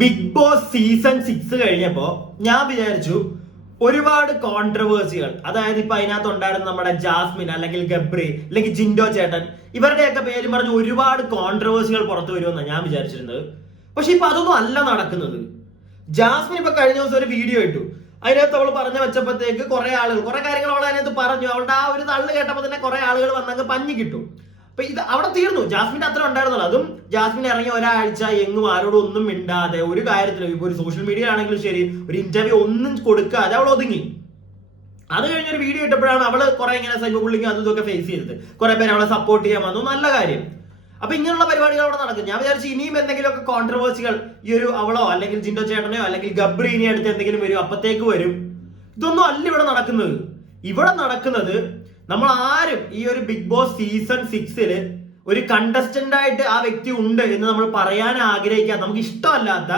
Big boss season 6 കഴിഞ്ഞപ്പോ ഞാൻ വിചാരിച്ചു ഒരുപാട് കോൺട്രവേഴ്സികൾ, അതായത് ഇപ്പൊ അതിനകത്ത് ഉണ്ടായിരുന്ന നമ്മുടെ ജാസ്മിൻ അല്ലെങ്കിൽ ഗബ്രി അല്ലെങ്കിൽ ജിൻഡോ ചേട്ടൻ, ഇവരുടെയൊക്കെ പേര് പറഞ്ഞ് ഒരുപാട് കോൺട്രവേഴ്സികൾ പുറത്തു വരുമെന്നാണ് ഞാൻ വിചാരിച്ചിരുന്നത്. പക്ഷെ ഇപ്പൊ അതൊന്നും അല്ല നടക്കുന്നത്. ജാസ്മിൻ ഇപ്പൊ കഴിഞ്ഞ ദിവസം ഒരു വീഡിയോ ഇട്ടു. അതിനകത്ത് അവൾ പറഞ്ഞു വെച്ചപ്പോഴത്തേക്ക് കുറെ കാര്യങ്ങൾ അവൾ അതിനകത്ത് പറഞ്ഞു. അവളുടെ ആ ഒരു തള്ളു കേട്ടപ്പോൾ തന്നെ കുറെ ആളുകൾ വന്നങ്ങ് പഞ്ഞി കിട്ടും. അപ്പൊ ഇത് അവിടെ തീർന്നു. ജാസ്മിന്റെ അത്ര ഉണ്ടായിരുന്നല്ലോ. അതും ജാസ്മിൻ ഇറങ്ങി ഒരാഴ്ച എങ്ങും ആരോടും ഒന്നും മിണ്ടാതെ ഒരു കാര്യത്തിലും, ഇപ്പൊ ഒരു സോഷ്യൽ മീഡിയ ആണെങ്കിലും ശരി, ഒരു ഇന്റർവ്യൂ ഒന്നും കൊടുക്കാതെ അവൾ ഒതുങ്ങി. അത് കഴിഞ്ഞൊരു വീഡിയോ ഇട്ടപ്പോഴാണ് അവള് കുറെ ഇങ്ങനെ സൈബർ ബുള്ളിങ് അതും ഇതൊക്കെ ഫേസ് ചെയ്തത്. കുറെ പേര് അവളെ സപ്പോർട്ട് ചെയ്യാൻ വന്നു. നല്ല കാര്യം. അപ്പൊ ഇങ്ങനെയുള്ള പരിപാടികൾ അവിടെ നടക്കും. ഞാൻ വിചാരിച്ചു ഇനിയും എന്തെങ്കിലുമൊക്കെ കോൺട്രവേഴ്സികൾ ഈ ഒരു അവളോ അല്ലെങ്കിൽ ജിൻഡോ ചേട്ടനെയോ അല്ലെങ്കിൽ ഗബ്രി ഇനി അടുത്ത് എന്തെങ്കിലും വരും, അപ്പത്തേക്ക് വരും. ഇതൊന്നും അല്ല ഇവിടെ നടക്കുന്നത്. ഇവിടെ നടക്കുന്നത് നമ്മൾ ആരും ഈ ഒരു ബിഗ് ബോസ് സീസൺ 6 ഒരു കണ്ടസ്റ്റന്റ് ആയിട്ട് ആ വ്യക്തി ഉണ്ട് എന്ന് നമ്മൾ പറയാൻ ആഗ്രഹിക്കാത്ത, നമുക്ക് ഇഷ്ടമല്ലാത്ത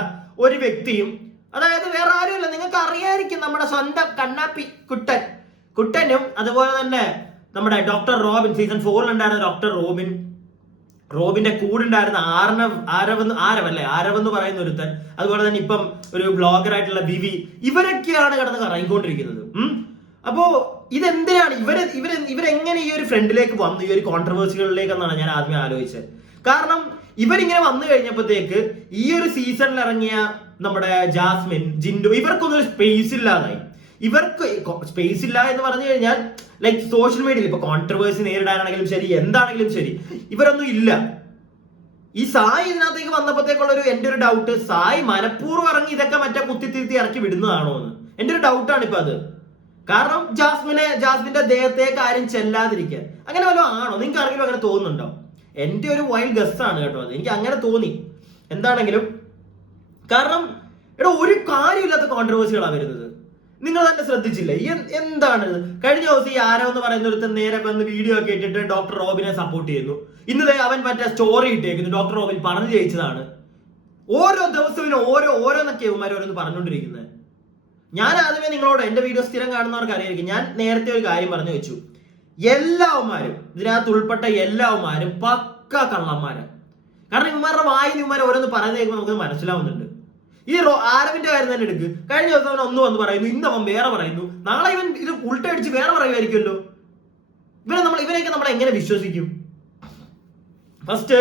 ഒരു വ്യക്തിയും, അതായത് വേറെ ആരുമില്ല, നിങ്ങൾക്ക് അറിയായിരിക്കും, നമ്മുടെ സ്വന്തം കണ്ണാപ്പി കുട്ടനും അതുപോലെ തന്നെ നമ്മുടെ ഡോക്ടർ റോബിൻ, സീസൺ 4 ഉണ്ടായിരുന്ന ഡോക്ടർ റോബിന്റെ കൂടെ ഉണ്ടായിരുന്ന ആരവ് എന്ന് പറയുന്ന ഒരുത്തൻ, അതുപോലെ തന്നെ ഇപ്പം ഒരു ബ്ലോഗർ ആയിട്ടുള്ള വിവി, ഇവരൊക്കെയാണ് കിടന്ന് കറങ്ങിക്കൊണ്ടിരിക്കുന്നത്. അപ്പോ ഇതെന്തിനാണ് ഇവരെങ്ങനെ ഈ ഒരു ഫ്രണ്ടിലേക്ക് വന്നു, ഈ ഒരു കോൺട്രവേഴ്സികളിലേക്ക് എന്നാണ് ഞാൻ ആദ്യമേ ആലോചിച്ചത്. കാരണം ഇവരിങ്ങനെ വന്നു കഴിഞ്ഞപ്പോഴത്തേക്ക് ഈ ഒരു സീസണിൽ ഇറങ്ങിയ നമ്മുടെ ജാസ്മിൻ, ജിൻഡോ, ഇവർക്കൊന്നും ഒരു സ്പേസ് ഇല്ലാതായി. ഇവർക്ക് സ്പേസ് ഇല്ല എന്ന് പറഞ്ഞു കഴിഞ്ഞാൽ ലൈക്ക് സോഷ്യൽ മീഡിയയിൽ ഇപ്പൊ കോൺട്രവേഴ്സി നേരിടാനാണെങ്കിലും ശരി, എന്താണെങ്കിലും ശരി, ഇവരൊന്നും ഇല്ല. ഈ സായി ഇതിനകത്തേക്ക് വന്നപ്പോഴത്തേക്കുള്ള എന്റെ ഒരു ഡൗട്ട്, സായി മനഃപൂർവ്വം ഇറങ്ങി ഇതൊക്കെ മറ്റേ കുത്തിത്തിരുത്തി ഇറക്കി വിടുന്നതാണോ എന്ന് എന്റെ ഒരു ഡൗട്ടാണ് ഇപ്പൊ അത്. കാരണം ജാസ്മിന്റെ ദേഹത്തേക്ക് ആരും ചെല്ലാതിരിക്കുക, അങ്ങനെ വല്ലതും ആണോ? നിങ്ങൾക്ക് ആരെങ്കിലും അങ്ങനെ തോന്നുന്നുണ്ടോ? എന്റെ ഒരു വൈൽഡ് ഗസ് ആണ് കേട്ടോ അത്. എനിക്ക് അങ്ങനെ തോന്നി. എന്താണെങ്കിലും കാരണം ഒരു കാര്യമില്ലാത്ത കോൺട്രവേഴ്സികളാണ് വരുന്നത്. നിങ്ങൾ തന്നെ ശ്രദ്ധിച്ചില്ലേ? എന്താണ് കഴിഞ്ഞ ദിവസം ഈ ആരോ എന്ന് പറയുന്ന ഒരുത്തൻ നേരെ വന്ന് വീഡിയോ ഒക്കെ ഇട്ടിട്ട് ഡോക്ടർ റോബിനെ സപ്പോർട്ട് ചെയ്യുന്നു. ഇന്നത്തെ അവൻ മറ്റേ സ്റ്റോറി ഇട്ടേക്കുന്നു, ഡോക്ടർ റോബിൻ പറഞ്ഞു ജയിച്ചതാണ്. ഓരോ ദിവസവും ഓരോന്നൊക്കെ ഓരോന്ന് പറഞ്ഞുകൊണ്ടിരിക്കുന്നത്. ഞാൻ ആദ്യമേ നിങ്ങളോട്, എന്റെ വീഡിയോ സ്ഥിരം കാണുന്നവർക്ക് അറിയായിരിക്കും, ഞാൻ നേരത്തെ ഒരു കാര്യം പറഞ്ഞു വെച്ചു. എല്ലാവന്മാരും, ഇതിനകത്ത് ഉൾപ്പെട്ട എല്ലാവന്മാരും പക്ക കള്ളന്മാരാണ്. കാരണം ഇവന്മാരുടെ വായിൽ ഇവന്മാരെ ഓരോന്ന് പറഞ്ഞു കേൾക്കുമ്പോൾ നമുക്ക് മനസ്സിലാവുന്നുണ്ട്. ഈ ആരവിന്റെ കാര്യം തന്നെ എടുക്ക്. കഴിഞ്ഞ ദിവസം അവൻ ഒന്ന് വന്ന് പറയുന്നു, ഇന്ന് അവൻ വേറെ പറയുന്നു, നാളെ ഇവൻ ഇത് ഉൾട്ടടിച്ച് വേറെ പറയുമായിരിക്കുമല്ലോ. ഇവരെയൊക്കെ നമ്മൾ എങ്ങനെ വിശ്വസിക്കും? ഫസ്റ്റ്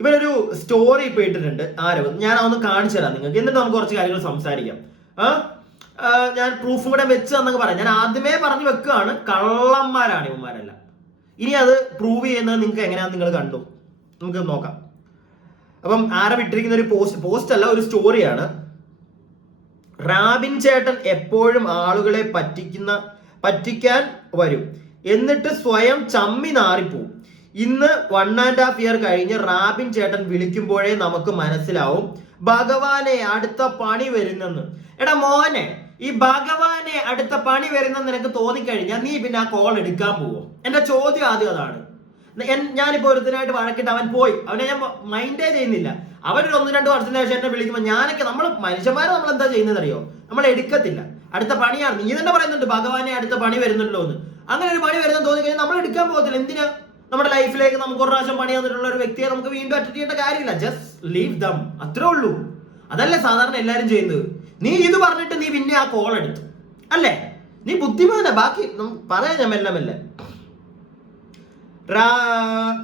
ഇവരൊരു സ്റ്റോറി ഇപ്പൊ ഇട്ടിട്ടുണ്ട് ആരവ്. ഞാൻ അതൊന്ന് കാണിച്ചു തരാം നിങ്ങൾക്ക്, എന്നിട്ട് നമുക്ക് കുറച്ച് കാര്യങ്ങൾ സംസാരിക്കാം. ഞാൻ പ്രൂഫും കൂടെ വെച്ച് തന്നൊക്കെ പറയാം. ഞാൻ ആദ്യമേ പറഞ്ഞു വെക്കുകയാണ്, കള്ളന്മാരാണ് ഇവന്മാരെല്ലാം. ഇനി അത് പ്രൂവ് ചെയ്യുന്നത് നിങ്ങൾക്ക് എങ്ങനെയാണെന്ന് നിങ്ങൾ കണ്ടു, നമുക്ക് നോക്കാം. അപ്പം ആരവ് ഇട്ടിരിക്കുന്ന ഒരു പോസ്റ്റ് അല്ല, ഒരു സ്റ്റോറിയാണ്. റാബിൻ ചേട്ടൻ എപ്പോഴും ആളുകളെ പറ്റിക്കാൻ വരും, എന്നിട്ട് സ്വയം ചമ്മി നാറിപ്പോവും. ഇന്ന് 1.5 ഇയർ കഴിഞ്ഞ് റാബിൻ ചേട്ടൻ വിളിക്കുമ്പോഴേ നമുക്ക് മനസ്സിലാവും ഭഗവാനെ അടുത്ത പണി വരുന്നെന്ന്. എടാ മോനെ, ഈ ഭഗവാനെ അടുത്ത പണി വരുന്നെന്ന് നിനക്ക് തോന്നിക്കഴിഞ്ഞാൽ നീ പിന്നെ ആ കോൾ എടുക്കാൻ പോവോ? എന്റെ ചോദ്യം ആദ്യം അതാണ്. ഞാനിപ്പോ ഒരുത്തനായിട്ട് വഴക്കിട്ട് അവൻ പോയി, അവനെ ഞാൻ മൈൻഡേ ചെയ്യുന്നില്ല. അവരൊരു 1-2 വർഷത്തിന് ശേഷം എന്നെ വിളിക്കുമ്പോൾ ഞാനൊക്കെ, നമ്മൾ മനുഷ്യന്മാരെ നമ്മൾ എന്താ ചെയ്യുന്നത് അറിയോ? നമ്മൾ എടുക്കത്തില്ല. അടുത്ത പണിയാണ്, നീ തന്നെ പറയുന്നുണ്ട് ഭഗവാനെ അടുത്ത പണി വരുന്നുണ്ടല്ലോ എന്ന്. അങ്ങനെ ഒരു പണി വരുന്നെന്ന് തോന്നിക്കഴിഞ്ഞാൽ നമ്മൾ എടുക്കാൻ പോകത്തില്ല. എന്തിനാ? നമ്മുടെ ലൈഫിലേക്ക് നമുക്ക് ഒരു പ്രാവശ്യം പണി തന്നിട്ടുള്ള ഒരു വ്യക്തിയെ നമുക്ക് വീണ്ടും അറ്റൻഡ് ചെയ്യേണ്ട കാര്യമില്ല. ജസ്റ്റ് ലീവ് ദം, അത്രേ ഉള്ളൂ. അതല്ലേ സാധാരണ എല്ലാരും ചെയ്യുന്നത്. നീ ഇത് പറഞ്ഞിട്ട് നീ പിന്നെ ആ കോൾ എടുത്തു അല്ലേ? നീ ബുദ്ധിമാനാ. ബാക്കി പറയാം ഞാൻ മെല്ലെ.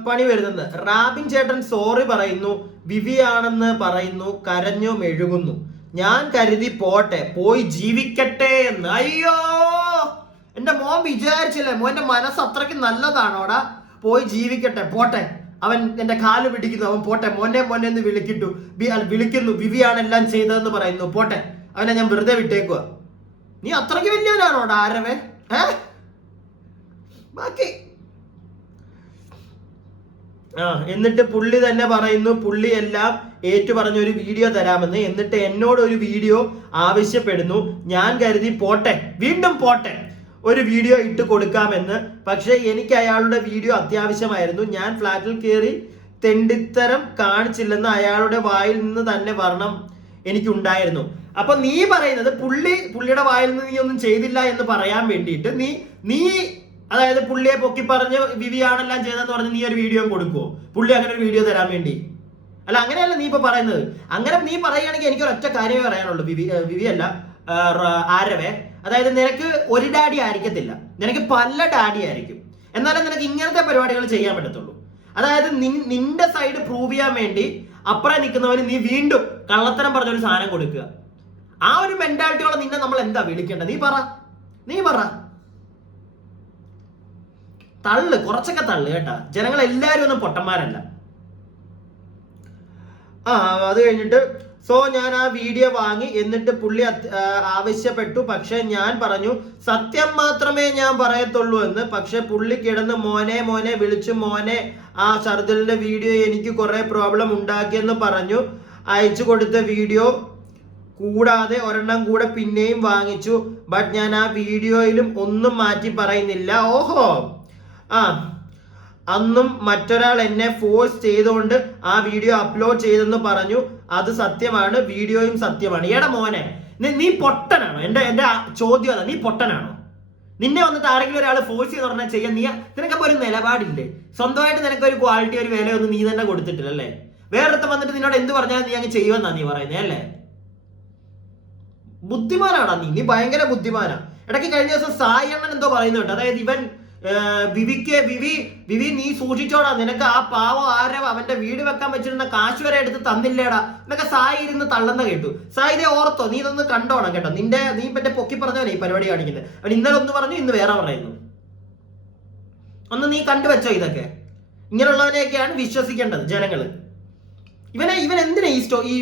പണി വരുന്നത് റാബിൻ ചേട്ടൻ സോറി പറയുന്നു, വിവിയാണെന്ന് പറയുന്നു, കരഞ്ഞു മെഴുകുന്നു. ഞാൻ കരുതി പോട്ടെ, പോയി ജീവിക്കട്ടെ എന്ന്. അയ്യോ, എന്റെ മോൻ വിചാരിച്ചില്ലേ? മോന്റെ മനസ്സ് അത്രയ്ക്ക് നല്ലതാണോടാ? പോയി ജീവിക്കട്ടെ, പോട്ടെ. അവൻ എന്റെ കാല് പിടിക്കുന്നു, അവൻ പോട്ടെ, മോനെ എന്ന് വിളിക്കുന്നു, വിവിയാണ് എല്ലാം ചെയ്തതെന്ന് പറയുന്നു, പോട്ടെ, അവനെ ഞാൻ വെറുതെ വിട്ടേക്കുക. നീ അത്രയ്ക്ക് വലിയവനാണോടാ ആരവേ? ബാക്കി എന്നിട്ട് പുള്ളി തന്നെ പറയുന്നു, പുള്ളി എല്ലാം ഏറ്റു പറഞ്ഞൊരു വീഡിയോ തരാമെന്ന്. എന്നിട്ട് എന്നോട് ഒരു വീഡിയോ ആവശ്യപ്പെടുന്നു. ഞാൻ കരുതി പോട്ടെ, വീണ്ടും പോട്ടെ, ഒരു വീഡിയോ ഇട്ട് കൊടുക്കാമെന്ന്. പക്ഷെ എനിക്ക് അയാളുടെ വീഡിയോ അത്യാവശ്യമായിരുന്നു. ഞാൻ ഫ്ലാറ്റിൽ കയറി തെണ്ടിത്തരം കാണിച്ചില്ലെന്ന് അയാളുടെ വായിൽ നിന്ന് തന്നെ വർണ്ണം എനിക്കുണ്ടായിരുന്നു. അപ്പൊ നീ പറയുന്നത് പുള്ളിയുടെ വായിൽ നിന്ന് നീ ഒന്നും ചെയ്തില്ല എന്ന് പറയാൻ വേണ്ടിയിട്ട് നീ അതായത് പുള്ളിയെ പൊക്കി പറഞ്ഞ് വിവിയാണെല്ലാം ചെയ്തെന്ന് പറഞ്ഞ് നീ ഒരു വീഡിയോ കൊടുക്കുവോ? പുള്ളി അങ്ങനെ ഒരു വീഡിയോ തരാൻ വേണ്ടി? അല്ല അങ്ങനെയല്ല നീ ഇപ്പൊ പറയുന്നത്. അങ്ങനെ നീ പറയുകയാണെങ്കിൽ എനിക്ക് ഒരൊറ്റ കാര്യമേ പറയാനുള്ളൂ വിവി അല്ല ആരവേ. അതായത് നിനക്ക് ഒരു ഡാഡി ആയിരിക്കത്തില്ല, നിനക്ക് പല ഡാഡി ആയിരിക്കും. എന്നാലും നിനക്ക് ഇങ്ങനത്തെ പരിപാടികൾ ചെയ്യാൻ പറ്റത്തുള്ളൂ. അതായത് നിന്റെ സൈഡ് പ്രൂവ് ചെയ്യാൻ വേണ്ടി അപ്പുറം നിൽക്കുന്നവന് നീ വീണ്ടും കള്ളത്തരം പറഞ്ഞൊരു സാധനം കൊടുക്കുക. ആ ഒരു മെന്റാലിറ്റിയോടെ നിന്നെ നമ്മൾ എന്താ വിളിക്കേണ്ടത്? നീ പറ തള്ളു, കുറച്ചൊക്കെ തള്ളു കേട്ടാ. ജനങ്ങൾ എല്ലാരും ഒന്നും പൊട്ടന്മാരല്ല. അത് കഴിഞ്ഞിട്ട് ഞാൻ ആ വീഡിയോ വാങ്ങി, എന്നിട്ട് പുള്ളി ആവശ്യപ്പെട്ടു, പക്ഷെ ഞാൻ പറഞ്ഞു സത്യം മാത്രമേ ഞാൻ പറയത്തുള്ളൂ എന്ന്. പക്ഷെ പുള്ളി കിടന്ന് മോനെ വിളിച്ചു, മോനെ ആ ഷർദിലിന്റെ വീഡിയോ എനിക്ക് കുറെ പ്രോബ്ലം ഉണ്ടാക്കിയെന്ന് പറഞ്ഞു. അയച്ചു കൊടുത്ത വീഡിയോ കൂടാതെ ഒരെണ്ണം കൂടെ പിന്നെയും വാങ്ങിച്ചു. ബട്ട് ഞാൻ ആ വീഡിയോയിലും ഒന്നും മാറ്റി പറയുന്നില്ല. ഓഹോ, അന്നും മറ്റൊരാൾ എന്നെ ഫോഴ്സ് ചെയ്തുകൊണ്ട് ആ വീഡിയോ അപ്ലോഡ് ചെയ്തെന്ന് പറഞ്ഞു. അത് സത്യമാണ്, വീഡിയോയും സത്യമാണ്. എടാ മോനെ, നീ പൊട്ടനാണോ? എന്റെ ചോദ്യം അതാ, നീ പൊട്ടനാണോ? നിന്നെ വന്നിട്ട് ആരെങ്കിലും ഒരാൾ ഫോഴ്സ് ചെയ്ത് പറഞ്ഞാൽ ചെയ്യാൻ നിനക്കപ്പോ ഒരു നിലപാടില്ലേ? സ്വന്തമായിട്ട് നിനക്കൊരു ക്വാളിറ്റി, ഒരു വിലയൊന്നും നീ തന്നെ കൊടുത്തിട്ടില്ല അല്ലേ? വേറൊരുത്ത വന്നിട്ട് നിന്നോട് എന്ത് പറഞ്ഞാലും നീ അങ്ങ് ചെയ്യുമെന്നാ നീ പറയുന്നേ അല്ലേ? ബുദ്ധിമാനാടാ നീ ഭയങ്കര ബുദ്ധിമാനാ. ഇടയ്ക്ക് കഴിഞ്ഞ ദിവസം സായി അണ്ണൻ എന്തോ പറയുന്നുണ്ട്. അതായത് ഇവൻ വിവി നീ സൂക്ഷിച്ചോടാ, നിനക്ക് ആ പാവം ആരവ അവന്റെ വീട് വെക്കാൻ വെച്ചിരുന്ന കാശ് വരെ എടുത്ത് തന്നില്ലേടാ എന്നൊക്കെ സായി ഇരുന്ന് തള്ളുന്ന കേട്ടു. സായി ഇതേ ഓർത്തോ, നീ ഇതൊന്ന് കണ്ടോണം കേട്ടോ. നീ പറ്റേ പൊക്കി പറഞ്ഞവനെ ഈ പരിപാടി കാണിക്കുന്നത്. അവൻ ഇന്നലെ ഒന്ന് പറഞ്ഞു, ഇന്ന് വേറെ പറയുന്നു. ഒന്ന് നീ കണ്ടുവെച്ചോ ഇതൊക്കെ. ഇങ്ങനെയുള്ളവനെയൊക്കെയാണ് വിശ്വസിക്കേണ്ടത് ജനങ്ങള്. ഇവൻ എന്തിനാ ഈ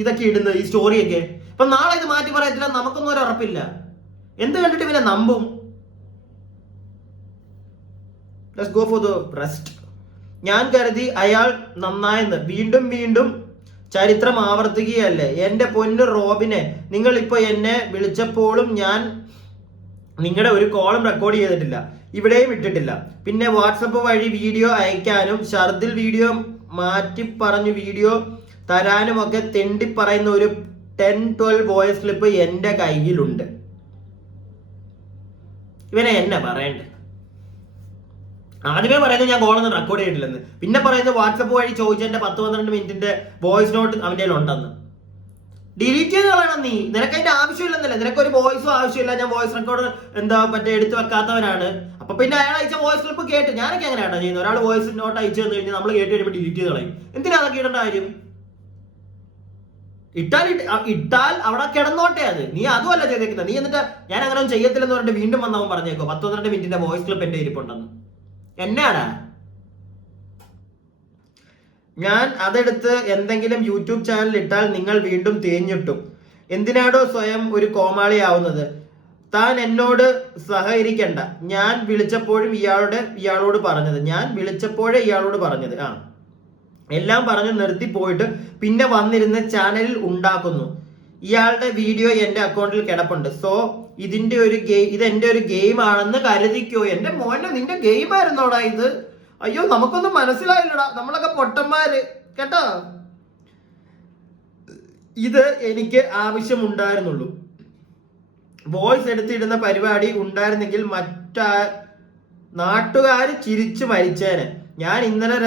ഇതൊക്കെ ഇടുന്നത്, ഈ സ്റ്റോറിയൊക്കെ? ഇപ്പൊ നാളെ ഇത് മാറ്റി പറയത്തില്ല, നമുക്കൊന്നും ഒരു ഉറപ്പില്ല. എന്ത് കണ്ടിട്ട് ഇവനെ നമ്പും? Let's go for the rest. ഞാൻ കരുതി അയാൾ നന്നായെന്ന്. വീണ്ടും ചരിത്രം ആവർത്തിക്കുകയല്ലേ. എന്റെ പൊന്നു റോബിനെ, നിങ്ങൾ ഇപ്പൊ എന്നെ വിളിച്ചപ്പോഴും ഞാൻ നിങ്ങളുടെ ഒരു കോളും റെക്കോർഡ് ചെയ്തിട്ടില്ല, ഇവിടെയും ഇട്ടിട്ടില്ല. പിന്നെ വാട്സപ്പ് വഴി വീഡിയോ അയക്കാനും ഷർദിൽ വീഡിയോ മാറ്റി പറഞ്ഞു വീഡിയോ തരാനും ഒക്കെ തെണ്ടി പറയുന്ന ഒരു 10-12 വോയിസ് ക്ലിപ്പ് എന്റെ കയ്യിലുണ്ട്. ഇവനെ എന്നെ പറയണ്ടേ? ആദ്യമേ പറയുന്നത് ഞാൻ കോളൊന്നും റെക്കോർഡ് ചെയ്തിട്ടില്ലെന്ന്, പിന്നെ പറയുന്നത് വാട്സപ്പ് വഴി ചോദിച്ചതിന്റെ 10-12 മിനിറ്റിന്റെ വോയിസ് നോട്ട് അവന്റെ ഉണ്ടെന്ന്. ഡിലീറ്റ് ചെയ്ത് കളയണം നീ. നിനക്ക് അതിന്റെ ആവശ്യമില്ലെന്നല്ലേ? നിനക്കൊരു വോയിസും ആവശ്യമില്ല. ഞാൻ വോയിസ് റെക്കോർഡ് എടുത്തു വെക്കാത്തവനാണ്. അപ്പൊ പിന്നെ അയാൾ അയച്ച വോയിസ് ക്ലിപ്പ് കേട്ട് ഞാനൊക്കെ എങ്ങനെയാണോ ചെയ്യുന്നത്? ഒരാൾ വോയിസ് നോട്ട് അയച്ചു തന്നു കഴിഞ്ഞാൽ നമ്മൾ കേട്ട് കഴിയുമ്പോൾ ഡിലീറ്റ് ചെയ്ത് കളയും. എന്തിനാ അതൊക്കെ ഇടേണ്ട കാര്യം? ഇട്ടാൽ അവിടെ കിടന്നോട്ടെ. അത് നീ അതുമല്ല ചെയ്തേക്കുന്നത്. നീ എന്നിട്ട് ഞാൻ അങ്ങനെ ഒന്നും ചെയ്യത്തില്ലെന്ന് പറഞ്ഞിട്ട് വീണ്ടും വന്നവൻ പറഞ്ഞേക്കോ 10-12 മിനിറ്റിന്റെ വോയിസ് ക്ലിപ്പ് എന്റെ ഇരിപ്പുണ്ടെന്ന്. എന്നാടാ? ഞാൻ അതെടുത്ത് എന്തെങ്കിലും യൂട്യൂബ് ചാനൽ ഇട്ടാൽ നിങ്ങൾ വീണ്ടും തേഞ്ഞിട്ടും. എന്തിനാടോ സ്വയം ഒരു കോമാളിയാവുന്നത്? താൻ എന്നോട് സഹകരിക്കണ്ട. ഞാൻ വിളിച്ചപ്പോഴും ഇയാളോട് പറഞ്ഞത് എല്ലാം പറഞ്ഞു നിർത്തി പോയിട്ട് പിന്നെ വന്നിരുന്ന് ചാനലിൽ ഉണ്ടാക്കുന്നു. ഇയാളുടെ വീഡിയോ എന്റെ അക്കൗണ്ടിൽ കിടപ്പുണ്ട്. സോ ഇതെന്റെ ഒരു ഗെയിം ആണെന്ന് കരുതിക്കോ. എന്റെ മോനെ, നിന്റെ ഗെയിം ആയിരുന്നോടാ ഇത്? അയ്യോ, നമുക്കൊന്നും മനസ്സിലായില്ലടാ, നമ്മളൊക്കെ പൊട്ടന്മാര് കേട്ടോ. ഇത് എനിക്ക് ആവശ്യമുണ്ടായിരുന്നുള്ളൂ. വോയിസ് എടുത്തിടുന്ന പരിപാടി ഉണ്ടായിരുന്നെങ്കിൽ നാട്ടുകാര് ചിരിച്ചു മരിച്ചേനെ. ഞാൻ ഇന്നലെ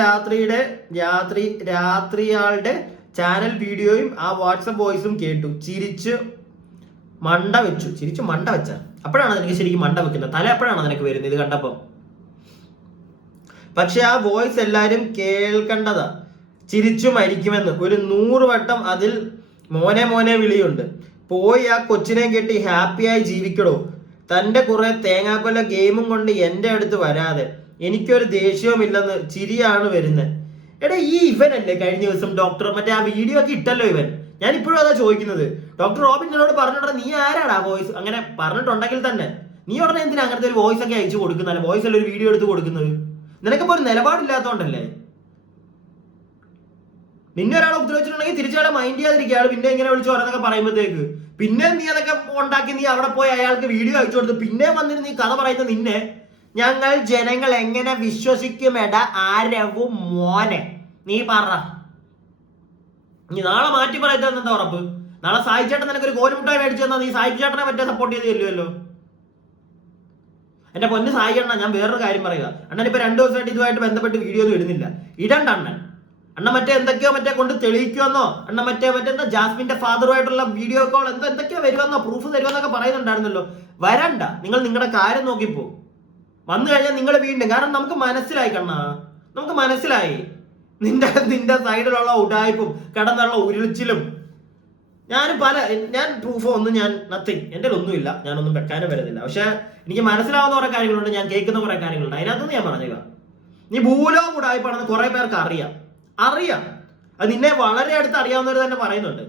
രാത്രിയാളുടെ ചാനൽ വീഡിയോയും ആ വാട്സപ്പ് വോയിസും കേട്ടു. ചിരിച്ചു മണ്ട വെച്ച. അപ്പോഴാണ് എനിക്ക് ശരിക്കും മണ്ട വെക്കുന്നത്. തല എപ്പോഴാണ് നിനക്ക് വരുന്നത് ഇത് കണ്ടപ്പോ? പക്ഷെ ആ വോയിസ് എല്ലാരും കേൾക്കേണ്ടതാ. ചിരിച്ചു മരിക്കുമെന്ന് ഒരു 100 വട്ടം അതിൽ മോനെ വിളിയുണ്ട്. പോയി ആ കൊച്ചിനെ കെട്ടി ഹാപ്പിയായി ജീവിക്കടോ. തന്റെ കുറെ തേങ്ങാക്കൊല ഗെയിമും കൊണ്ട് എന്റെ അടുത്ത് വരാതെ. എനിക്കൊരു ദേഷ്യവുമില്ലെന്ന് ചിരിയാണ് വരുന്നത്. എടാ, ഈ ഇവനല്ലേ കഴിഞ്ഞ ദിവസം ഡോക്ടർ മറ്റേ ആ വീഡിയോ ഒക്കെ ഇട്ടല്ലോ ഇവൻ? ഞാൻ ഇപ്പോഴും അതാ ചോദിക്കുന്നത്. ഡോക്ടർ റോബിൻ എന്നോട് പറഞ്ഞിട്ടുണ്ടെങ്കിൽ നീ ആരാടാ വോയിസ് അങ്ങനെ പറഞ്ഞിട്ടുണ്ടെങ്കിൽ തന്നെ നീ ഉടനെ എന്തിനാ അങ്ങനത്തെ ഒരു വോയിസ് ഒക്കെ അയച്ചു കൊടുക്കുന്നല്ലേ? വോയിസ് അല്ല ഒരു വീഡിയോ എടുത്ത് കൊടുക്കുന്നത്. നിനക്കിപ്പോ ഒരു നിലപാടില്ലാത്തോണ്ടല്ലേ? നിന്നെ ഒരാളെ ഉപദ്രവിച്ചിട്ടുണ്ടെങ്കിൽ തിരിച്ചയാളെ മൈൻഡ് ചെയ്യാതിരിക്കുകയാണ്. പിന്നെ ഇങ്ങനെ വിളിച്ച് ഓരോന്നൊക്കെ പറയുമ്പോഴത്തേക്ക് പിന്നെ നീ അതൊക്കെ ഉണ്ടാക്കി നീ അവിടെ പോയി അയാൾക്ക് വീഡിയോ അയച്ചു കൊടുത്ത് പിന്നെ വന്നിട്ട് നീ കഥ പറയുന്ന നിന്നെ ഞങ്ങൾ ജനങ്ങൾ എങ്ങനെ വിശ്വസിക്കുമെടാ ആരവും മോനെ? നീ പറ. നീ നാളെ മാറ്റി പറയുന്നത് എന്താ ഉറപ്പ്? നാളെ സായി ചേട്ടൻ നിനക്കൊരു കോലുമുട്ടായി മേടിച്ചു തന്നാ നീ സായി ചേട്ടനെ പറ്റേ സപ്പോർട്ട് ചെയ്ത് ചെല്ലുമല്ലോ. എന്റെ പൊന്ന് സായി ചേട്ടനാ, ഞാൻ വേറൊരു കാര്യം പറയുക. അണ്ണൻ ഇപ്പൊ 2 ദിവസമായിട്ട് ഇതുമായിട്ട് ബന്ധപ്പെട്ട് വീഡിയോ ഒന്നും ഇടുന്നില്ല. ഇടണ്ട അണ്ണൻ. അണ്ണ മറ്റേ എന്തൊക്കെയോ മറ്റേ കൊണ്ട് തെളിയിക്കുമെന്നോ, അണ്ണ മറ്റേ ജാസ്മിന്റെ ഫാദറുമായിട്ടുള്ള വീഡിയോ കോൾ എന്തൊക്കെയോ വരുമെന്നോ, പ്രൂഫ് തരുമെന്നൊക്കെ പറയുന്നുണ്ടായിരുന്നല്ലോ. വരണ്ട, നിങ്ങൾ നിങ്ങളുടെ കാര്യം നോക്കിപ്പോ. വന്നു കഴിഞ്ഞാൽ നിങ്ങൾ വീണ്ടും, കാരണം നമുക്ക് മനസ്സിലായി കണ്ണാ, നമുക്ക് മനസ്സിലായി നിന്റെ സൈഡിലുള്ള ഉടായ്പും കിടന്നുള്ള ഉരുളിച്ചിലും. ഞാൻ പ്രൂഫോ ഒന്നും നത്തിങ് എന്റെ ഒന്നുമില്ല, ഞാനൊന്നും വെക്കാനും വരുന്നില്ല. പക്ഷെ എനിക്ക് മനസ്സിലാവുന്ന കുറെ കാര്യങ്ങളുണ്ട്, ഞാൻ കേൾക്കുന്ന കുറെ കാര്യങ്ങളുണ്ട്. അതിനകത്തൊന്നും ഞാൻ പറഞ്ഞേക്കാം, നീ ഭൂലോകം ഉടായ്പാണെന്ന് കുറെ പേർക്ക് അറിയാം. അത് നിന്നെ വളരെ അടുത്ത് അറിയാവുന്നവർ തന്നെ പറയുന്നുണ്ട്.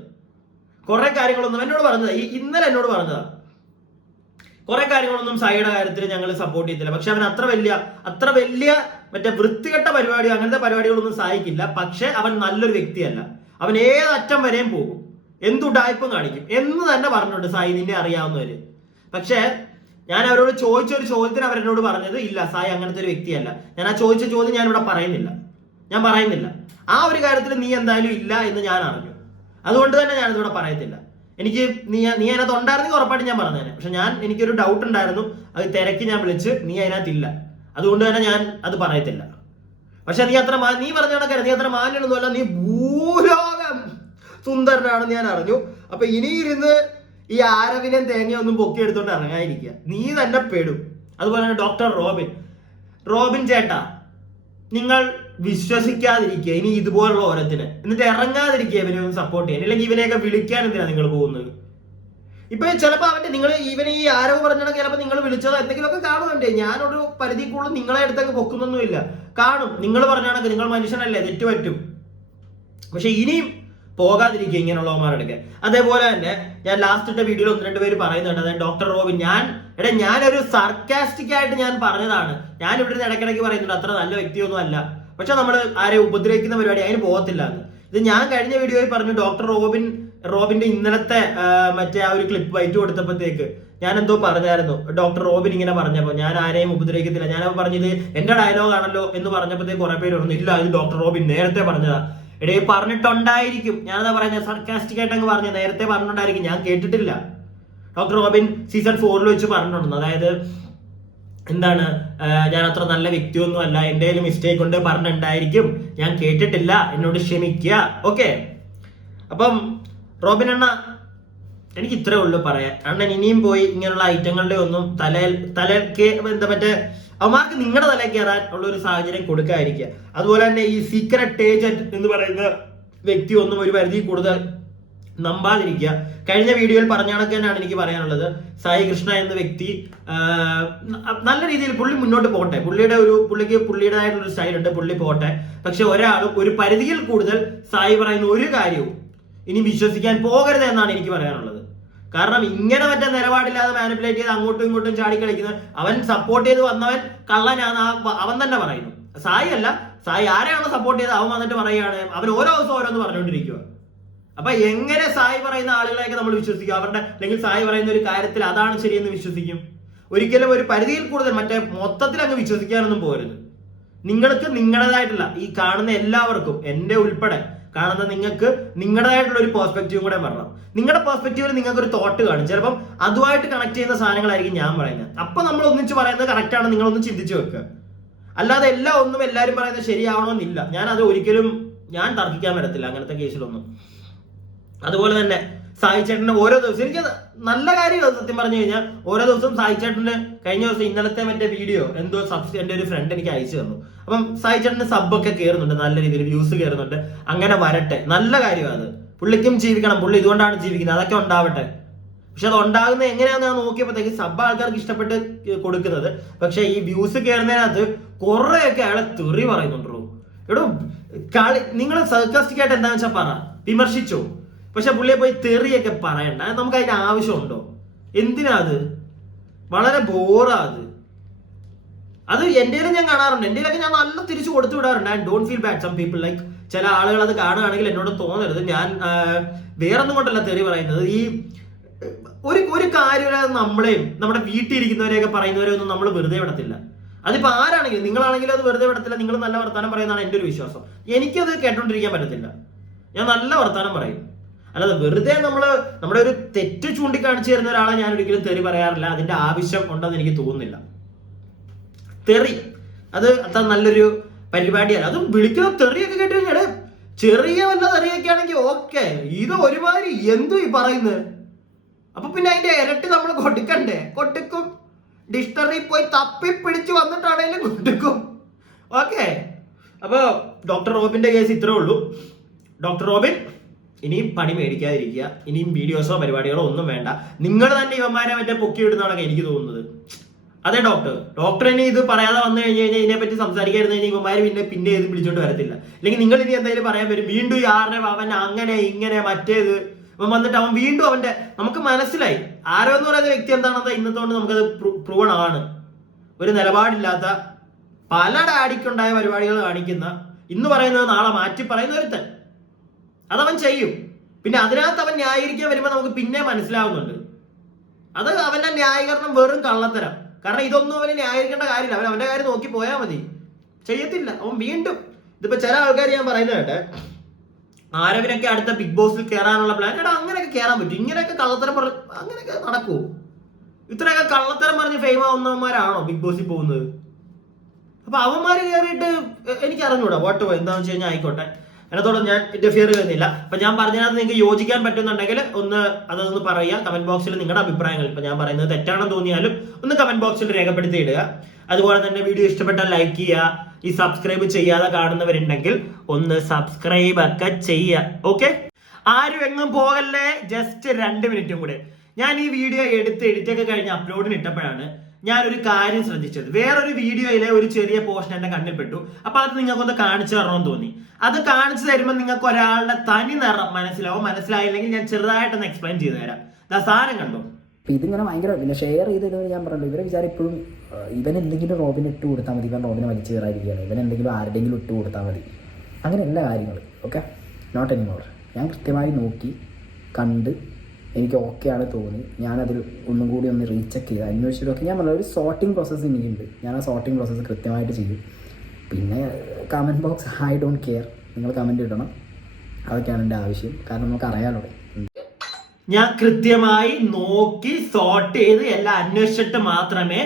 കുറെ കാര്യങ്ങളൊന്നും എന്നോട് പറഞ്ഞതാ, ഇന്നലെ എന്നോട് പറഞ്ഞതാ, കുറെ കാര്യങ്ങളൊന്നും സായിയുടെ കാര്യത്തിൽ ഞങ്ങൾ സപ്പോർട്ട് ചെയ്തില്ല. പക്ഷെ അവൻ അത്ര വലിയ മറ്റേ വൃത്തികെട്ട പരിപാടിയോ അങ്ങനത്തെ പരിപാടികളൊന്നും സഹായിക്കില്ല. പക്ഷെ അവൻ നല്ലൊരു വ്യക്തിയല്ല, അവൻ ഏതറ്റം വരെയും പോകും, എന്തുടായ്പും കാണിക്കും എന്ന് തന്നെ പറഞ്ഞിട്ടുണ്ട് സായി, നിന്നെ അറിയാവുന്നവര്. പക്ഷെ ഞാൻ അവരോട് ചോദിച്ചൊരു ചോദ്യത്തിന് അവരെന്നോട് പറഞ്ഞത് ഇല്ല, സായി അങ്ങനത്തെ ഒരു വ്യക്തിയല്ല. ഞാൻ ആ ചോദിച്ച ചോദ്യം ഞാൻ പറയുന്നില്ല. ആ ഒരു കാര്യത്തിൽ നീ എന്തായാലും ഇല്ല എന്ന് ഞാൻ അറിഞ്ഞു. അതുകൊണ്ട് തന്നെ ഞാനിതിവിടെ പറയത്തില്ല. എനിക്ക് നീ അതിനകത്ത് ഉണ്ടായിരുന്നെങ്കിൽ ഉറപ്പായിട്ട് ഞാൻ പറഞ്ഞേനെ. പക്ഷെ എനിക്കൊരു ഡൗട്ട് ഉണ്ടായിരുന്നു, അത് തിരക്കി ഞാൻ വിളിച്ച്, നീ അതിനകത്തില്ല. അതുകൊണ്ട് തന്നെ ഞാൻ അത് പറയത്തില്ല. പക്ഷെ നീ പറഞ്ഞ കണക്കാണ്, നീ അത്ര മാന്യനൊന്നുമല്ല, നീ ഭൂലോകം സുന്ദരനാണെന്ന് ഞാൻ അറിഞ്ഞു. അപ്പൊ ഇനി ഇരുന്ന് ഈ ആരവിനെയും തേങ്ങയൊന്നും പൊക്കിയെടുത്തോണ്ട് ഇറങ്ങാതിരിക്കുക, നീ തന്നെ പെടും. അതുപോലെ തന്നെ ഡോക്ടർ റോബിൻ ചേട്ടാ, നിങ്ങൾ വിശ്വസിക്കാതിരിക്കുക ഇനി ഇതുപോലുള്ള ഓരോത്തിന്, എന്നിട്ട് ഇറങ്ങാതിരിക്കുക ഇവനെ ഒന്ന് സപ്പോർട്ട് ചെയ്യാൻ. അല്ലെങ്കിൽ ഇവനെയൊക്കെ വിളിക്കാൻ എന്തിനാ നിങ്ങൾ പോകുന്നത്? ഇപ്പൊ ചിലപ്പോ ഇവനെ ഈ ആരവ് പറഞ്ഞാൽ ചിലപ്പോ നിങ്ങൾ വിളിച്ചതോ എന്തെങ്കിലുമൊക്കെ കാണുന്നുണ്ട്. ഞാനൊരു പരിധി കൂടുതൽ നിങ്ങളെ അടുത്തൊക്കെ പൊക്കുന്നൊന്നുമില്ല, കാണും. നിങ്ങൾ പറഞ്ഞാണെങ്കിൽ നിങ്ങൾ മനുഷ്യനല്ലേ, തെറ്റ് പറ്റും. പക്ഷെ ഇനിയും പോകാതിരിക്കുക ഇങ്ങനെയുള്ളവന്മാരെടുക്കെ. അതേപോലെ തന്നെ ഞാൻ ലാസ്റ്റ് ഇട്ട വീഡിയോയിൽ 1-2 പേര് പറയുന്നുണ്ട്, അതായത് ഡോക്ടർ റോബിൻ, ഞാനൊരു സർക്കാസ്റ്റിക് ആയിട്ട് ഞാൻ പറഞ്ഞതാണ്. ഞാൻ ഇവിടെ ഇടയ്ക്കിടയ്ക്ക് പറയുന്നുണ്ട് അത്ര നല്ല വ്യക്തിയൊന്നും അല്ല, പക്ഷെ നമ്മൾ ആരെ ഉപദ്രവിക്കുന്ന പരിപാടി അതിന് പോകത്തില്ല എന്ന്. ഇത് ഞാൻ കഴിഞ്ഞ വീഡിയോയിൽ പറഞ്ഞു, ഡോക്ടർ റോബിന്റെ ഇന്നലത്തെ മറ്റേ ആ ഒരു ക്ലിപ്പ് വൈറ്റ് കൊടുത്തപ്പോഴത്തേക്ക് ഞാൻ എന്തോ പറഞ്ഞായിരുന്നു. ഡോക്ടർ റോബിൻ ഇങ്ങനെ പറഞ്ഞപ്പോ ഞാൻ ആരെയും ഉപദ്രവിക്കത്തില്ല, ഞാൻ പറഞ്ഞത് എന്റെ ഡയലോഗ് ആണല്ലോ എന്ന് പറഞ്ഞപ്പോഴത്തേക്ക് കുറെ പേര് പറഞ്ഞു, ഇല്ല ഇത് ഡോക്ടർ റോബിൻ നേരത്തെ പറഞ്ഞതാ. പറഞ്ഞിട്ടുണ്ടായിരിക്കും, ഞാനതാ പറയുന്നത്, സർക്കാസ്റ്റിക് ആയിട്ട് അങ്ങ് പറഞ്ഞു, നേരത്തെ പറഞ്ഞിട്ടുണ്ടായിരിക്കും, ഞാൻ കേട്ടിട്ടില്ല. ഡോക്ടർ റോബിൻ സീസൺ 4 വെച്ച് പറഞ്ഞിട്ടുണ്ട്, അതായത് എന്താണ്, ഞാൻ അത്ര നല്ല വ്യക്തിയൊന്നും അല്ല, എന്റെ ഒരു മിസ്റ്റേക്ക് കൊണ്ട് പറഞ്ഞിട്ടുണ്ടായിരിക്കും, ഞാൻ കേട്ടിട്ടില്ല, എന്നോട് ക്ഷമിക്കുക. ഓക്കെ, അപ്പം റോബിൻ അണ്ണ, എനിക്ക് ഇത്രേ ഉള്ളൂ പറയാൻ. അണ്ണൻ ഇനിയും പോയി ഇങ്ങനെയുള്ള ഐറ്റങ്ങളുടെ ഒന്നും മറ്റേ അവന്മാർക്ക് നിങ്ങളുടെ തലയിൽ കയറാൻ ഉള്ള ഒരു സാഹചര്യം കൊടുക്കാതിരിക്കുക. അതുപോലെ തന്നെ ഈ സീക്രട്ട് ഏജന്റ് എന്ന് പറയുന്ന വ്യക്തി ഒന്നും ഒരു പരിധി കൂടുതൽ നമ്പാതിരിക്കുക. കഴിഞ്ഞ വീഡിയോയിൽ പറഞ്ഞ കണക്ക് തന്നെയാണ് എനിക്ക് പറയാനുള്ളത്. സായി കൃഷ്ണ എന്ന വ്യക്തി നല്ല രീതിയിൽ പുള്ളി മുന്നോട്ട് പോട്ടെ, പുള്ളിയുടേതായിട്ടുള്ള ഒരു സ്റ്റൈൽ ഉണ്ട്, പുള്ളി പോട്ടെ. പക്ഷെ ഒരാളും ഒരു പരിധിയിൽ കൂടുതൽ സായി പറയുന്ന ഒരു കാര്യവും ഇനി വിശ്വസിക്കാൻ പോകരുത് എന്നാണ് എനിക്ക് പറയാനുള്ളത്. കാരണം ഇങ്ങനെ മറ്റേ നിലപാടില്ലാതെ മാനിപ്പുലേറ്റ് ചെയ്ത് അങ്ങോട്ടും ഇങ്ങോട്ടും ചാടി കളിക്കുന്നത്, അവൻ സപ്പോർട്ട് ചെയ്ത് വന്നവൻ കള്ളനാണ് അവൻ തന്നെ പറയുന്നു. സായി ആരെയാണ് സപ്പോർട്ട് ചെയ്ത് അവൻ വന്നിട്ട് പറയുകയാണ്, അവൻ ഓരോ ദിവസം ഓരോന്ന് പറഞ്ഞുകൊണ്ടിരിക്കുക. അപ്പൊ എങ്ങനെ സായി പറയുന്ന ആളുകളെയൊക്കെ നമ്മൾ വിശ്വസിക്കും? അല്ലെങ്കിൽ സായി പറയുന്ന ഒരു കാര്യത്തിൽ അതാണ് ശരിയെന്ന് വിശ്വസിക്കും? ഒരിക്കലും ഒരു പരിധിയിൽ കൂടുതൽ മറ്റേ മൊത്തത്തിൽ അങ്ങ് വിശ്വസിക്കാനൊന്നും പോകരുത്. നിങ്ങൾക്ക് നിങ്ങളുടേതായിട്ടുള്ള ഈ കാണുന്ന എല്ലാവർക്കും, എന്റെ ഉൾപ്പെടെ കാണുന്ന നിങ്ങൾക്ക് നിങ്ങളുടേതായിട്ടുള്ള ഒരു പെർസ്പെക്റ്റീവും കൂടെ വരണം. നിങ്ങളുടെ പെർസ്പെക്റ്റീവിൽ നിങ്ങൾക്ക് ഒരു തോട്ട് കാണും, ചിലപ്പം അതുമായിട്ട് കണക്ട് ചെയ്യുന്ന സാധനങ്ങളായിരിക്കും ഞാൻ പറയുന്നത്. അപ്പൊ നമ്മൾ ഒന്നിച്ച് പറയുന്നത് കറക്റ്റ് ആണ്, നിങ്ങളൊന്ന് ചിന്തിച്ചു വെക്കുക. അല്ലാതെ എല്ലാവരും പറയുന്നത് ശരിയാവണമെന്നില്ല. ഞാൻ തർക്കിക്കാൻ വരത്തില്ല അങ്ങനത്തെ കേസിലൊന്നും. അതുപോലെ തന്നെ സായി ചേട്ടന്റെ ഓരോ ദിവസം എനിക്ക് നല്ല കാര്യമാണ് സത്യം പറഞ്ഞു കഴിഞ്ഞാൽ. ഓരോ ദിവസവും സായി ചേട്ടന്റെ കഴിഞ്ഞ ദിവസം ഇന്നലത്തെ മറ്റേ വീഡിയോ എന്തോ എന്റെ ഒരു ഫ്രണ്ട് എനിക്ക് അയച്ചു തന്നു. അപ്പം സായി ചേട്ടന്റെ സബ്ബൊക്കെ കയറുന്നുണ്ട്, നല്ല രീതിയിൽ വ്യൂസ് കയറുന്നുണ്ട്. അങ്ങനെ വരട്ടെ, നല്ല കാര്യമാണ് അത്. പുള്ളിക്കും ജീവിക്കണം, പുള്ളി ഇതുകൊണ്ടാണ് ജീവിക്കുന്നത്, അതൊക്കെ ഉണ്ടാവട്ടെ. പക്ഷെ അത് ഉണ്ടാകുന്നത് എങ്ങനെയാണെന്ന് ഞാൻ നോക്കിയപ്പോഴത്തേക്ക് സബ് ആൾക്കാർക്ക് ഇഷ്ടപ്പെട്ട് കൊടുക്കുന്നത്. പക്ഷെ ഈ വ്യൂസ് കയറുന്നതിനകത്ത് കുറെയൊക്കെ അയാളെ തെറി പറയുന്നുണ്ടോ. നിങ്ങൾ സർക്കാസ്റ്റിക് ആയിട്ട് എന്താണെന്ന് വെച്ചാൽ പറ, വിമർശിച്ചോ. പക്ഷെ പുള്ളിയെ പോയി തെറിയൊക്കെ പറയണ്ട, നമുക്ക് അതിന്റെ ആവശ്യമുണ്ടോ? എന്തിനാ അത്? വളരെ ബോറാ അത് എന്റെയിലും ഞാൻ കാണാറുണ്ട്, എന്റെയിലൊക്കെ ഞാൻ നല്ല തിരിച്ചു കൊടുത്തു വിടാറുണ്ട്. And don't feel bad. Some people like ചില ആളുകൾ അത് കാണുകയാണെങ്കിൽ എന്നോട് തോന്നരുത്. ഞാൻ വേറൊന്നും കൊണ്ടല്ല തെറി പറയുന്നത്. ഈ ഒരു കാര്യമില്ലാതെ നമ്മളെയും നമ്മുടെ വീട്ടിൽ ഇരിക്കുന്നവരെയൊക്കെ പറയുന്നവരെ ഒന്നും നമ്മൾ വെറുതെ വിടത്തില്ല. അതിപ്പോ ആരാണെങ്കിലും, നിങ്ങളാണെങ്കിലും അത് വെറുതെ വിടത്തില്ല. നിങ്ങൾ നല്ല വർത്താനം പറയുന്നതാണ് എന്റെ ഒരു വിശ്വാസം. എനിക്കത് കേട്ടോണ്ടിരിക്കാൻ പറ്റത്തില്ല. ഞാൻ നല്ല വർത്താനം പറയും, അല്ലാതെ വെറുതെ നമ്മുടെ ഒരു തെറ്റ് ചൂണ്ടിക്കാണിച്ചു തരുന്ന ഒരാളെ ഞാൻ ഒരിക്കലും തെറി പറയാറില്ല. അതിന്റെ ആവശ്യം ഉണ്ടെന്ന് എനിക്ക് തോന്നുന്നില്ല. തെറി അത് അത്ര നല്ലൊരു പരിപാടിയല്ല. അതും വിളിക്കുന്ന തെറിയൊക്കെ കേട്ട് കഴിഞ്ഞാൽ ചെറിയ വല്ല തെറിയൊക്കെ ആണെങ്കിൽ ഓക്കെ, ഇത് ഒരുമാതിരി എന്തു ഈ പറയുന്നത്. അപ്പൊ പിന്നെ അതിന്റെ ഇരട്ടി നമ്മൾ കൊടുക്കണ്ടേ? കൊടുക്കും. ഡിക്ഷണറി പോയി തപ്പി പിടിച്ച് വന്നിട്ടാണെങ്കിലും കൊടുക്കും. ഓക്കെ, അപ്പൊ ഡോക്ടർ റോബിന്റെ കേസ് ഇത്രേ ഉള്ളൂ. ഡോക്ടർ റോബിൻ ഇനിയും പണി മേടിക്കാതിരിക്കുക. ഇനിയും വീഡിയോസോ പരിപാടികളോ ഒന്നും വേണ്ട. നിങ്ങൾ തന്നെ ഇവന്മാരെ മറ്റേ പൊക്കി വിടുന്നതാണൊക്കെ എനിക്ക് തോന്നുന്നത്. അതെ ഡോക്ടറിനെ ഇത് പറയാതെ വന്നു കഴിഞ്ഞാൽ ഇതിനെപ്പറ്റി സംസാരിക്കാതിരുന്ന കഴിഞ്ഞാൽ ഇവന്മാര് പിന്നെ ഏതും പിടിച്ചോണ്ട് വരത്തില്ല. അല്ലെങ്കിൽ നിങ്ങൾ ഇനി എന്തെങ്കിലും പറയാൻ വരും, വീണ്ടും ആരുടെ അവൻ അങ്ങനെ ഇങ്ങനെ മറ്റേത് അവൻ വന്നിട്ട് അവൻ വീണ്ടും അവന്റെ, നമുക്ക് മനസ്സിലായി ആരോ എന്ന് പറയുന്ന വ്യക്തി എന്താണെന്ന് ഇന്നത്തോണ്ട് നമുക്കത് പ്രൂവൺ ആണ്. ഒരു നിലപാടില്ലാത്ത, പല ഡാഡിക്കുണ്ടായ പരിപാടികൾ കാണിക്കുന്ന, ഇന്ന് പറയുന്നത് നാളെ മാറ്റി പറയുന്ന ഒരുത്തൻ. അതവൻ ചെയ്യും. പിന്നെ അതിനകത്ത് അവൻ ന്യായീകരിക്കാൻ വരുമ്പോൾ നമുക്ക് പിന്നെ മനസ്സിലാവുന്നുണ്ട് അത് അവന്റെ ന്യായീകരണം വെറും കള്ളത്തരം. കാരണം ഇതൊന്നും അവന് ന്യായീകരിക്കേണ്ട കാര്യമില്ല. അവൻ അവന്റെ കാര്യം നോക്കി പോയാൽ മതി. ചെയ്യത്തില്ല. അവൻ വീണ്ടും ഇതിപ്പോ ചില ആൾക്കാർ ഞാൻ പറയുന്നത് കേട്ടെ, ആരവിനൊക്കെ അടുത്ത ബിഗ് ബോസിൽ കയറാനുള്ള പ്ലാൻ. എടാ അങ്ങനെയൊക്കെ കയറാൻ പറ്റും? ഇങ്ങനെയൊക്കെ കള്ളത്തരം പറഞ്ഞ് അങ്ങനെയൊക്കെ നടക്കൂ? ഇത്രയൊക്കെ കള്ളത്തരം പറഞ്ഞ് ഫെയിം ആവുന്നവന്മാരാണോ ബിഗ് ബോസിൽ പോകുന്നത്? അപ്പൊ അവന്മാര് കയറിയിട്ട് എനിക്ക് അറിഞ്ഞൂടാ. വോട്ട് എന്താണെന്ന് വെച്ച് കഴിഞ്ഞാൽ ആയിക്കോട്ടെ, അതിനോട് ഞാൻ ഇന്റർഫിയർ ചെയ്യുന്നില്ല. അപ്പൊ ഞാൻ പറഞ്ഞതിനകത്ത് നിങ്ങൾക്ക് യോജിക്കാൻ പറ്റുന്നുണ്ടെങ്കിൽ അതൊന്ന് പറയുക കമന്റ് ബോക്സിൽ നിങ്ങളുടെ അഭിപ്രായങ്ങൾ. ഇപ്പൊ ഞാൻ പറയുന്നത് തെറ്റാണെന്ന് തോന്നിയാലും ഒന്ന് കമന്റ് ബോക്സിൽ രേഖപ്പെടുത്തി ഇടുക. അതുപോലെ തന്നെ വീഡിയോ ഇഷ്ടപ്പെട്ടാൽ ലൈക്ക് ചെയ്യുക. ഈ സബ്സ്ക്രൈബ് ചെയ്യാതെ കാണുന്നവരുണ്ടെങ്കിൽ ഒന്ന് സബ്സ്ക്രൈബ് ഒക്കെ ചെയ്യുക. ഓക്കെ, ആരും എങ്ങും പോകല്ലേ. ജസ്റ്റ് 2 മിനിറ്റും കൂടെ. ഞാൻ ഈ വീഡിയോ എഡിറ്റൊക്കെ കഴിഞ്ഞ് അപ്ലോഡിന് ഇട്ടപ്പോഴാണ് ഞാനൊരു കാര്യം ശ്രദ്ധിച്ചത്. വേറൊരു വീഡിയോയിലെ ഒരു ചെറിയ പോർഷൻ എന്റെ കണ്ണിൽപ്പെട്ടു. അപ്പൊ അത് നിങ്ങൾക്കൊന്ന് കാണിച്ചു തരണമെന്ന് തോന്നി. അത് കാണിച്ചു തരുമ്പോൾ നിങ്ങൾക്ക് ഒരാളുടെ തനി നിറം മനസ്സിലാവും. മനസ്സിലായില്ലെങ്കിൽ ഞാൻ ചെറുതായിട്ടൊന്ന് എക്സ്പ്ലെയിൻ ചെയ്തു തരാം. സാധനം കണ്ടോ? ഇതിങ്ങനെ ഭയങ്കര പിന്നെ ഷെയർ ചെയ്തിട്ട് ഞാൻ പറഞ്ഞു, ഇവരെ വിചാരം ഇപ്പോഴും ഇവൻ എന്തെങ്കിലും റോബിന് ഇട്ട് കൊടുത്താൽ മതി, ഇവൻ റോബിനെ വലിച്ചു കയറാതിരിക്കുകയാണ്, ഇവൻ എന്തെങ്കിലും ആരുടെയെങ്കിലും ഇട്ട് കൊടുത്താൽ മതി, അങ്ങനെ എല്ലാ കാര്യങ്ങളും. Okay, not anymore. ഞാൻ കൃത്യമായി നോക്കി കണ്ട് എനിക്ക് ഓക്കെയാണ് തോന്നി. ഞാനതിൽ ഒന്നും കൂടി ഒന്ന് റീചെക്ക് ചെയ്ത് അന്വേഷിച്ചിട്ടൊക്കെ ഞാൻ പറഞ്ഞ ഒരു സോർട്ടിങ് പ്രോസസ്സ് എനിക്കുണ്ട്. ഞാൻ ആ സോർട്ടിങ് പ്രോസസ്സ് കൃത്യമായിട്ട് ചെയ്യും. പിന്നെ comment box I don't care, നിങ്ങൾ കമൻറ്റ് ഇടണം, അതൊക്കെയാണ് എൻ്റെ ആവശ്യം. കാരണം നമുക്ക് അറിയാലോ, ഞാൻ കൃത്യമായി നോക്കി സോർട്ട് ചെയ്ത് എല്ലാം അന്വേഷിച്ചിട്ട് മാത്രമേ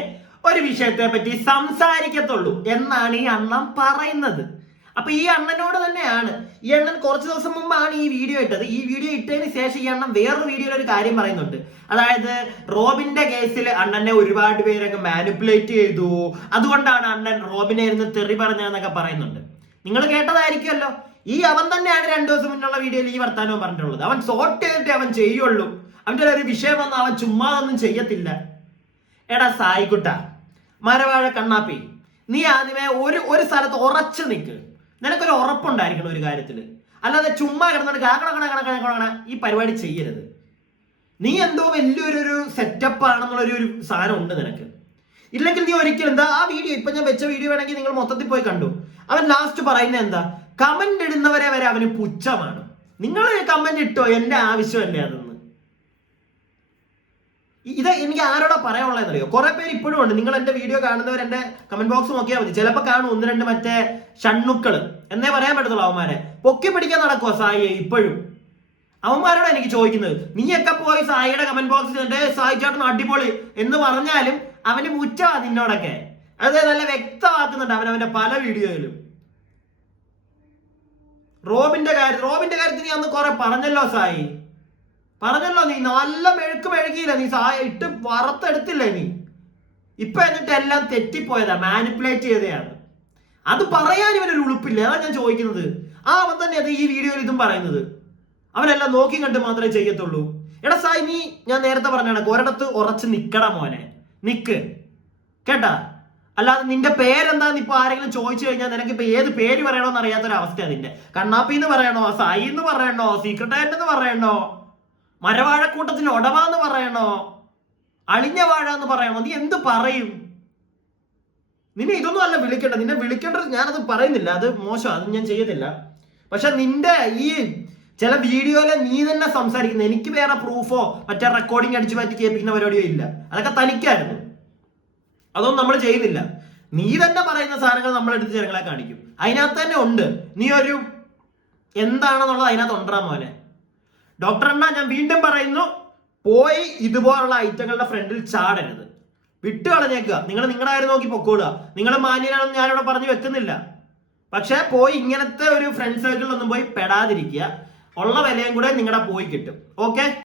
ഒരു വിഷയത്തെ പറ്റി സംസാരിക്കത്തുള്ളൂ എന്നാണ് ഈ അണ്ണൻ പറയുന്നത്. അപ്പൊ ഈ അണ്ണനോട് തന്നെയാണ്, ഈ അണ്ണൻ കുറച്ച് ദിവസം മുമ്പാണ് ഈ വീഡിയോ ഇട്ടത്. ഈ വീഡിയോ ഇട്ടതിന് ശേഷം ഈ അണ്ണൻ വേറൊരു വീഡിയോയിൽ ഒരു കാര്യം പറയുന്നുണ്ട്. അതായത് റോബിന്റെ കേസിൽ അണ്ണനെ ഒരുപാട് പേരൊക്കെ മാനിപ്പുലേറ്റ് ചെയ്തു, അതുകൊണ്ടാണ് അണ്ണൻ റോബിനെ ഇരുന്ന് തെറി പറഞ്ഞതെന്നൊക്കെ പറയുന്നുണ്ട്. നിങ്ങൾ കേട്ടതായിരിക്കുമല്ലോ. ഈ അവൻ തന്നെയാണ് 2 ദിവസം മുന്നുള്ള വീഡിയോയിൽ ഈ വർത്താനവും പറഞ്ഞിട്ടുള്ളത്. അവൻ സോർട്ട് ചെയ്തിട്ട് അവൻ ചെയ്യുള്ളൂ. അവന്റെ ഒരു വിഷയം വന്ന് അവൻ ചുമ്മാതൊന്നും ചെയ്യത്തില്ല. എടാ സായിക്കുട്ട, മരവാഴ കണ്ണാപ്പി, നീ ആദ്യമേ ഒരു സ്ഥലത്ത് ഉറച്ചു നിൽക്ക്. നിനക്കൊരു ഉറപ്പുണ്ടായിരിക്കണം ഒരു കാര്യത്തിൽ. അല്ലാതെ ചുമ്മാ കിടന്നിട്ട് കണക്കണ ഈ പരിപാടി ചെയ്യരുത്. നീ എന്തോ വലിയൊരു സെറ്റപ്പ് ആണെന്നുള്ളൊരു സാധനം ഉണ്ട് നിനക്ക്. ഇല്ലെങ്കിൽ നീ ഒരിക്കലും എന്താ ആ വീഡിയോ, ഇപ്പൊ ഞാൻ വെച്ച വീഡിയോ വേണമെങ്കിൽ നിങ്ങൾ മൊത്തത്തിൽ പോയി കണ്ടു. അവൻ ലാസ്റ്റ് പറയുന്നത് എന്താ, കമന്റ് ഇടുന്നവരെ വരെ അവന് പുച്ഛമാണ്. നിങ്ങൾ കമന്റ് ഇട്ടോ, എന്റെ ആവശ്യമല്ലേ അതെന്ന്. ഇത് എനിക്ക് ആരോടാ പറയാനുള്ളതെന്നറിയോ? കുറെ പേര് ഇപ്പോഴും ഉണ്ട്. നിങ്ങൾ എന്റെ വീഡിയോ കാണുന്നവർ എന്റെ കമന്റ് ബോക്സ് നോക്കിയാൽ മതി. ചിലപ്പോൾ കാണും 1-2 മറ്റേ ഷണ്ണുക്കള് എന്നേ പറയാൻ പറ്റത്തുള്ളൂ. അവന്മാരെ പൊക്കി പിടിക്കാൻ നടക്കുവോ സായിയെ ഇപ്പോഴും? അവന്മാരോട് എനിക്ക് ചോദിക്കുന്നത്, നീയൊക്കെ പോയി സായിയുടെ കമന്റ് ബോക്സിൽ എന്റെ സായി ചേട്ടൻ അടിപൊളി എന്ന് പറഞ്ഞാലും അവന് മുറ്റവാ നിന്നോടൊക്കെ. അത് നല്ല വ്യക്തമാക്കുന്നുണ്ട് അവനവന്റെ പല വീഡിയോയിലും. റോബിന്റെ കാര്യത്തിൽ നീ അന്ന് കുറെ പറഞ്ഞല്ലോ സായി, പറഞ്ഞല്ലോ. നീ നല്ല മെഴുകിയില്ല, നീ സായി ഇട്ട് വറുത്തെടുത്തില്ലേ നീ. ഇപ്പൊ എന്നിട്ട് എല്ലാം തെറ്റിപ്പോയതാ, മാനിപ്പുലേറ്റ് ചെയ്തതാണ്. അത് പറയാൻ ഇവനൊരു ഉളുപ്പില്ല. അതാണ് ഞാൻ ചോദിക്കുന്നത്. അവൻ തന്നെ അത് ഈ വീഡിയോയിൽ ഇതും പറയുന്നത്. അവനെല്ലാം നോക്കി കണ്ട് മാത്രമേ ചെയ്യത്തുള്ളൂ. എടാ സായി, നീ ഞാൻ നേരത്തെ പറഞ്ഞാണ് ഒരിടത്ത് ഉറച്ച് നിക്കട മോനെ, നിക്ക് കേട്ടാ. അല്ലാതെ നിന്റെ പേരെന്താന്ന് ഇപ്പൊ ആരെങ്കിലും ചോദിച്ചു കഴിഞ്ഞാൽ നിനക്ക് ഇപ്പൊ ഏത് പേര് പറയണോന്ന് അറിയാത്തൊരവസ്ഥ. അതിന്റെ കണ്ണാപ്പി എന്ന് പറയണോ, സായി എന്ന് പറയണോ, സീക്രട്ട് എന്ന് പറയണോ, മരവാഴക്കൂട്ടത്തിൽ ഒടവാന്ന് പറയണോ, അളിഞ്ഞ വാഴ എന്ന് പറയണോ? നീ എന്ത് പറയും? നിന്നെ ഇതൊന്നും അല്ല വിളിക്കേണ്ടത്. നിന്നെ വിളിക്കേണ്ടത് ഞാനത് പറയുന്നില്ല, അത് മോശം, അത് ഞാൻ ചെയ്യത്തില്ല. പക്ഷെ നിന്റെ ഈ ചില വീഡിയോയില് നീ തന്നെ സംസാരിക്കുന്ന, എനിക്ക് വേറെ പ്രൂഫോ മറ്റേ റെക്കോർഡിംഗ് അടിച്ചു മാറ്റി കേൾപ്പിക്കുന്ന പരിപാടിയോ ഇല്ല. അതൊക്കെ തനിക്കായിരുന്നു. അതൊന്നും നമ്മൾ ചെയ്യുന്നില്ല. നീ തന്നെ പറയുന്ന സാധനങ്ങൾ നമ്മൾ എടുത്ത് ജനങ്ങളെ കാണിക്കും. അതിനകത്ത് തന്നെ ഉണ്ട് നീ ഒരു എന്താണെന്നുള്ളത് അതിനകത്ത് ഉണ്ടാ മോനെ. ഡോക്ടർ അണ്ണ, ഞാൻ വീണ്ടും പറയുന്നു, പോയി ഇതുപോലുള്ള ഐറ്റങ്ങളുടെ ഫ്രണ്ടിൽ ചാടരുത്. വിട്ട് കളഞ്ഞേക്കുക. നിങ്ങൾ നിങ്ങളുടെ കാര്യം നോക്കി പൊക്കോടുക. നിങ്ങൾ മാന്യനാണെന്ന് ഞാനിവിടെ പറഞ്ഞു വെക്കുന്നില്ല. പക്ഷെ പോയി ഇങ്ങനത്തെ ഒരു ഫ്രണ്ട് സർക്കിളിലൊന്നും പോയി പെടാതിരിക്കുക. ഉള്ള വിലയും കൂടെ നിങ്ങളുടെ പോയി കിട്ടും. ഓക്കെ.